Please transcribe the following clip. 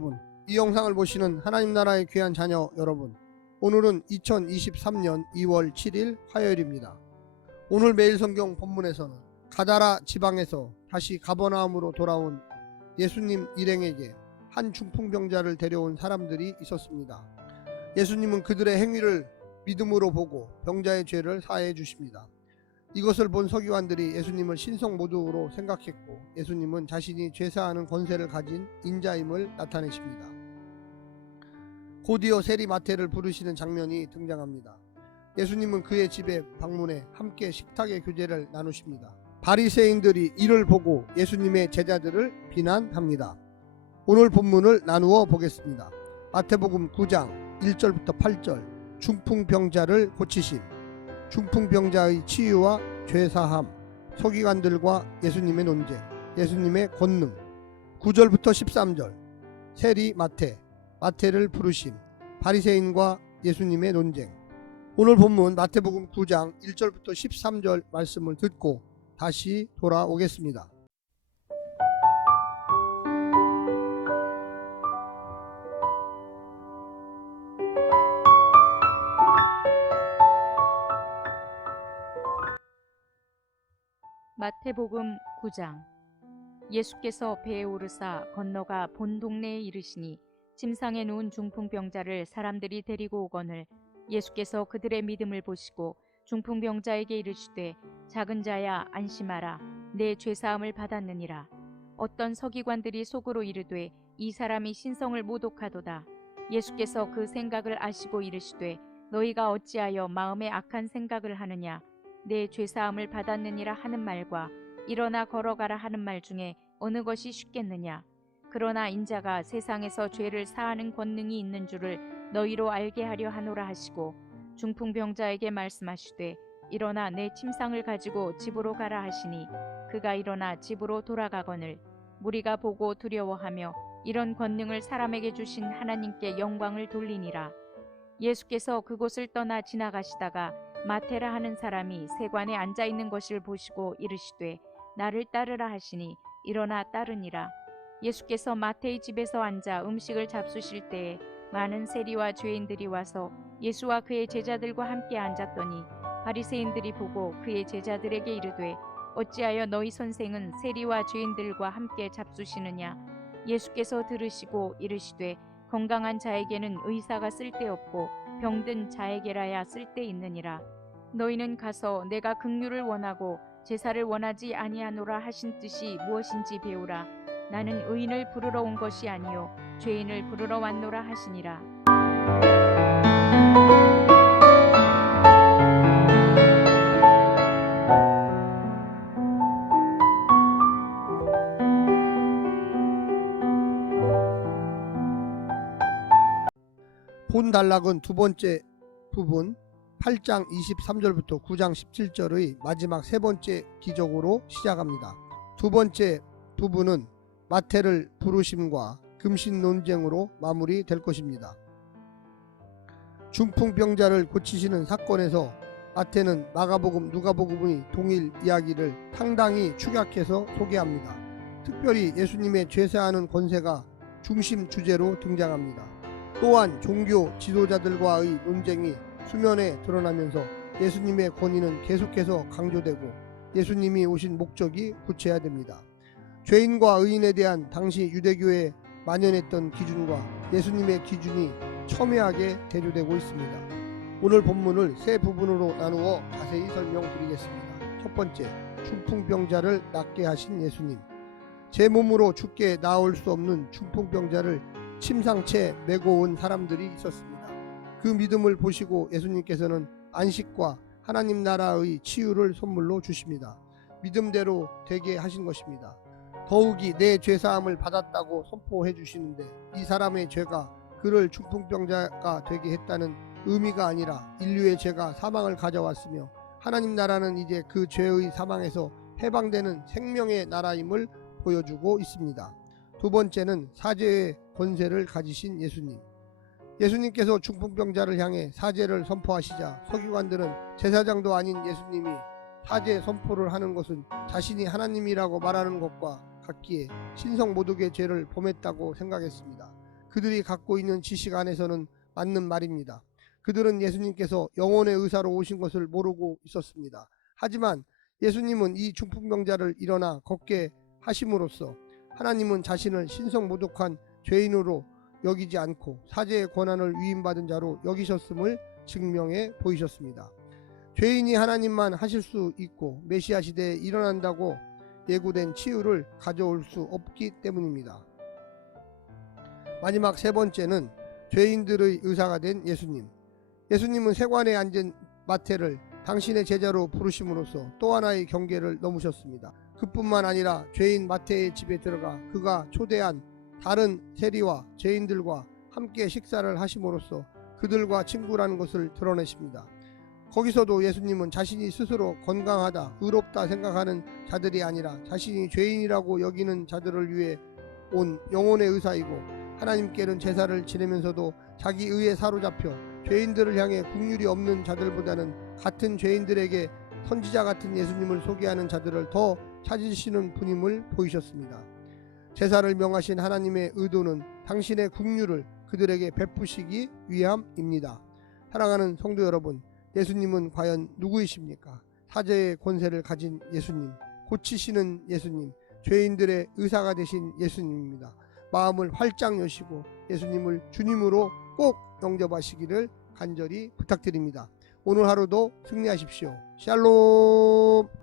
여러분, 이 영상을 보시는 하나님 나라의 귀한 자녀 여러분, 오늘은 2023년 2월 7일 화요일입니다. 오늘 매일 성경 본문에서는 가다라 지방에서 다시 가버나움으로 돌아온 예수님 일행에게 한 중풍병자를 데려온 사람들이 있었습니다. 예수님은 그들의 행위를 믿음으로 보고 병자의 죄를 사해 주십니다. 이것을 본 서기관들이 예수님을 신성모독으로 생각했고, 예수님은 자신이 죄사하는 권세를 가진 인자임을 나타내십니다. 곧이어 세리 마태를 부르시는 장면이 등장합니다. 예수님은 그의 집에 방문해 함께 식탁의 교제를 나누십니다. 바리새인들이 이를 보고 예수님의 제자들을 비난합니다. 오늘 본문을 나누어 보겠습니다. 마태복음 9장 1절부터 8절, 중풍병자를 고치심, 중풍병자의 치유와 죄사함, 서기관들과 예수님의 논쟁, 예수님의 권능. 9절부터 13절, 세리 마태를 부르심, 바리새인과 예수님의 논쟁. 오늘 본문 마태복음 9장 1절부터 13절 말씀을 듣고 다시 돌아오겠습니다. 마태복음 9장. 예수께서 배에 오르사 건너가 본 동네에 이르시니 침상에 누운 중풍병자를 사람들이 데리고 오거늘, 예수께서 그들의 믿음을 보시고 중풍병자에게 이르시되, 작은 자야 안심하라, 내 죄사함을 받았느니라. 어떤 서기관들이 속으로 이르되, 이 사람이 신성을 모독하도다. 예수께서 그 생각을 아시고 이르시되, 너희가 어찌하여 마음에 악한 생각을 하느냐. 내 죄사함을 받았느니라 하는 말과 일어나 걸어가라 하는 말 중에 어느 것이 쉽겠느냐. 그러나 인자가 세상에서 죄를 사하는 권능이 있는 줄을 너희로 알게 하려 하노라 하시고, 중풍병자에게 말씀하시되, 일어나 내 침상을 가지고 집으로 가라 하시니, 그가 일어나 집으로 돌아가거늘, 무리가 보고 두려워하며 이런 권능을 사람에게 주신 하나님께 영광을 돌리니라. 예수께서 그곳을 떠나 지나가시다가 마테라 하는 사람이 세관에 앉아 있는 것을 보시고 이르시되, 나를 따르라 하시니 일어나 따르니라. 예수께서 마테의 집에서 앉아 음식을 잡수실 때에 많은 세리와 죄인들이 와서 예수와 그의 제자들과 함께 앉았더니, 바리새인들이 보고 그의 제자들에게 이르되, 어찌하여 너희 선생은 세리와 죄인들과 함께 잡수시느냐. 예수께서 들으시고 이르시되, 건강한 자에게는 의사가 쓸데없고 병든 자에게라야 쓸데있느니라. 너희는 가서 내가 긍휼을 원하고 제사를 원하지 아니하노라 하신 뜻이 무엇인지 배우라. 나는 의인을 부르러 온 것이 아니요 죄인을 부르러 왔노라 하시니라. 본 단락은 두 번째 부분 8장 23절부터 9장 17절의 마지막 세 번째 기적으로 시작합니다. 두 번째 부분은 마태를 부르심과 금신 논쟁으로 마무리될 것입니다. 중풍병자를 고치시는 사건에서 마태는 마가복음, 누가복음의 동일 이야기를 상당히 축약해서 소개합니다. 특별히 예수님의 죄사하는 권세가 중심 주제로 등장합니다. 또한 종교 지도자들과의 논쟁이 수면에 드러나면서 예수님의 권위는 계속해서 강조되고 예수님이 오신 목적이 구체화됩니다. 죄인과 의인에 대한 당시 유대교에 만연했던 기준과 예수님의 기준이 첨예하게 대조되고 있습니다. 오늘 본문을 세 부분으로 나누어 자세히 설명드리겠습니다. 첫 번째, 중풍병자를 낫게 하신 예수님. 제 몸으로 죽게 나올 수 없는 중풍병자를 침상채 메고 온 사람들이 있었습니다. 그 믿음을 보시고 예수님께서는 안식과 하나님 나라의 치유를 선물로 주십니다. 믿음대로 되게 하신 것입니다. 더욱이 내 죄사함을 받았다고 선포해 주시는데, 이 사람의 죄가 그를 중풍병자가 되게 했다는 의미가 아니라 인류의 죄가 사망을 가져왔으며 하나님 나라는 이제 그 죄의 사망에서 해방되는 생명의 나라임을 보여주고 있습니다. 두 번째는 사죄의 권세를 가지신 예수님. 예수님께서 중풍병자를 향해 사죄를 선포하시자 서기관들은 제사장도 아닌 예수님이 사죄 선포를 하는 것은 자신이 하나님이라고 말하는 것과 같기에 신성모독의 죄를 범했다고 생각했습니다. 그들이 갖고 있는 지식 안에서는 맞는 말입니다. 그들은 예수님께서 영혼의 의사로 오신 것을 모르고 있었습니다. 하지만 예수님은 이 중풍병자를 일어나 걷게 하심으로써 하나님은 자신을 신성모독한 죄인으로 여기지 않고 사죄의 권한을 위임받은 자로 여기셨음을 증명해 보이셨습니다. 죄인이 하나님만 하실 수 있고 메시아 시대에 일어난다고 예고된 치유를 가져올 수 없기 때문입니다. 마지막 세 번째는 죄인들의 의사가 된 예수님. 예수님은 세관에 앉은 마태를 당신의 제자로 부르심으로써 또 하나의 경계를 넘으셨습니다. 그뿐만 아니라 죄인 마태의 집에 들어가 그가 초대한 다른 세리와 죄인들과 함께 식사를 하심으로써 그들과 친구라는 것을 드러내십니다. 거기서도 예수님은 자신이 스스로 건강하다, 의롭다 생각하는 자들이 아니라 자신이 죄인이라고 여기는 자들을 위해 온 영혼의 의사이고 하나님께는 제사를 지내면서도 자기 의에 사로잡혀 죄인들을 향해 긍휼이 없는 자들보다는 같은 죄인들에게 선지자 같은 예수님을 소개하는 자들을 더 찾으시는 분임을 보이셨습니다. 제사를 명하신 하나님의 의도는 당신의 긍휼을 그들에게 베푸시기 위함입니다. 사랑하는 성도 여러분, 예수님은 과연 누구이십니까? 사죄의 권세를 가진 예수님, 고치시는 예수님, 죄인들의 의사가 되신 예수님입니다. 마음을 활짝 여시고 예수님을 주님으로 꼭 영접하시기를 간절히 부탁드립니다. 오늘 하루도 승리하십시오. 샬롬.